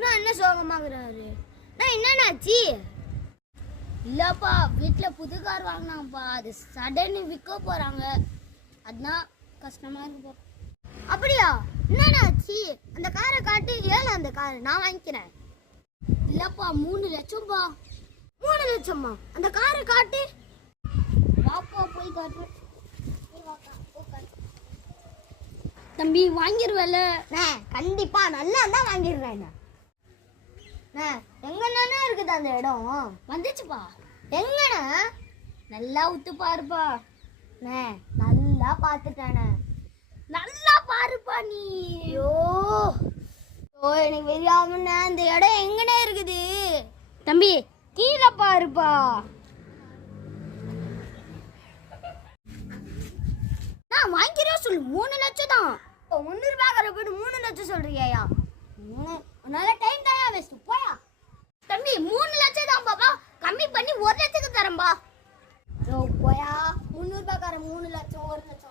நான் என்ன சோகமாகறாரு? நான் என்னன்னாச்சு? இல்லப்பா, வீட்டுல புது கார் வாங்கினாப்பா, அது சடன்னு விற்க போறாங்க, அதான் கஷ்டமா இருக்கு. அப்படியா? என்னன்னாச்சு? அந்த காரை காட்டு. ஏன் அந்த காரை நான் வாங்கிக்கிறேன். இல்லப்பா, 3 லட்சம்பா. 3 லட்சமா? அந்த காரை காட்டு. பாப்பா போய் காட்டுறேன். தம்பி வாங்கிடுவேல? கண்டிப்பா நல்லா தான் வாங்கிடுறேன். எங்கண்ணா இருக்குது அந்த இடம்? வந்துச்சுப்பா. எங்கண்ணா? நல்லா உத்து பாருப்பா. நல்லா பார்த்துட்டானே. நல்லா பாருப்பா நீ. ஐயோ எனக்கு தெரியாமண்ணா, அந்த இடம் எங்கண்ணே இருக்குது? தம்பி கீழே பாருப்பா. நான் வாங்கிறேன் சொல்லு. 3 லட்சம் தான். 300 ரூபாய் போயிட்டு 3 லட்சம் சொல்றியா? உன்னால டைம் தாயா வேஸ்ட். போயா தம்பி. 3 லட்சம் தான் பாப்பா, கம்மி பண்ணி 1 லட்சத்துக்கு தரேன்பா. போயா, 300 ரூபாய்க்கார 3 லட்சம் 1 லட்சம்.